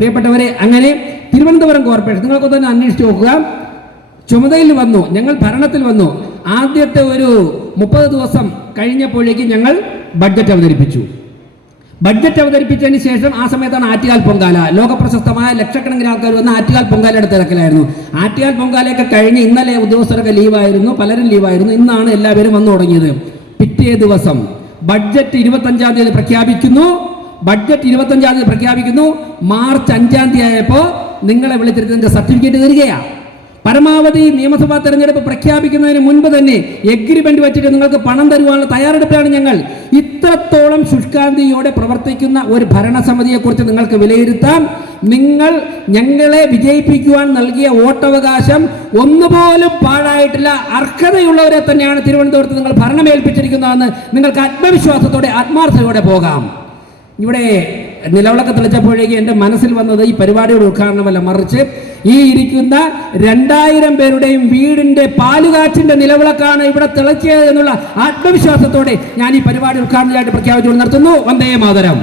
പ്രിയപ്പെട്ടവരെ, അങ്ങനെ തിരുവനന്തപുരം കോർപ്പറേഷൻ നിങ്ങൾക്കൊക്കെ തന്നെ അന്വേഷിച്ച് നോക്കുക. ചുമതലയിൽ വന്നു, ഞങ്ങൾ ഭരണത്തിൽ വന്നു. ആദ്യത്തെ ഒരു 30 ദിവസം കഴിഞ്ഞപ്പോഴേക്കും ഞങ്ങൾ ബഡ്ജറ്റ് അവതരിപ്പിച്ചു. ബഡ്ജറ്റ് അവതരിപ്പിച്ചതിന് ശേഷം ആ സമയത്താണ് ആറ്റുകാൽ പൊങ്കാല. ലോകപ്രശസ്തമായ ലക്ഷക്കണക്കിന് ആൾക്കാർ വന്ന് ആറ്റുകാൽ പൊങ്കാലയുടെ തിരക്കിലായിരുന്നു. ആറ്റുകാൽ പൊങ്കാലയൊക്കെ കഴിഞ്ഞ് ഇന്നലെ ഉദ്യോഗസ്ഥരൊക്കെ ലീവായിരുന്നു, പലരും ലീവായിരുന്നു. ഇന്നാണ് എല്ലാവരും വന്നു തുടങ്ങിയത്. പിറ്റേ ദിവസം ബഡ്ജറ്റ് 25-ാം തീയതി പ്രഖ്യാപിക്കുന്നു. മാർച്ച് 5-ാം തീയതി ആയപ്പോൾ നിങ്ങളെ വിളിച്ചിരുന്നതിന്റെ സർട്ടിഫിക്കറ്റ് തരികയാണ്. പരമാവധി നിയമസഭാ തെരഞ്ഞെടുപ്പ് പ്രഖ്യാപിക്കുന്നതിന് മുൻപ് തന്നെ എഗ്രിമെന്റ് വെച്ചിട്ട് നിങ്ങൾക്ക് പണം തരുവാനുള്ള തയ്യാറെടുപ്പാണ് ഞങ്ങൾ. ഇത്രത്തോളം ശുഷ്കാന്തിയോടെ പ്രവർത്തിക്കുന്ന ഒരു ഭരണസമിതിയെക്കുറിച്ച് നിങ്ങൾക്ക് വിലയിരുത്താം. നിങ്ങൾ ഞങ്ങളെ വിജയിപ്പിക്കുവാൻ നൽകിയ വോട്ടവകാശം ഒന്നുപോലും പാഴായിട്ടില്ല. അർഹതയുള്ളവരെ തന്നെയാണ് തിരുവനന്തപുരത്ത് നിങ്ങൾ ഭരണമേൽപ്പിച്ചിരിക്കുന്നതെന്ന് നിങ്ങൾക്ക് ആത്മവിശ്വാസത്തോടെ ആത്മാർത്ഥതയോടെ പോകാം. ഇവിടെ നിലവിളക്ക് തെളിച്ചപ്പോഴേക്ക് എൻ്റെ മനസ്സിൽ വന്നത് ഈ പരിപാടിയുടെ ഉദ്ഘാടനമല്ല, മറിച്ച് ഈ ഇരിക്കുന്ന 2000 പേരുടെയും വീടിന്റെ പാലുകാച്ചിന്റെ നിലവിളക്കാണ് ഇവിടെ തെളിച്ചത് എന്നുള്ള ആത്മവിശ്വാസത്തോടെ ഞാൻ ഈ പരിപാടി ഉദ്ഘാടനമായിട്ട് പ്രഖ്യാപിച്ചുകൊണ്ട് നിർത്തുന്നു. വന്ദേ മാതരം.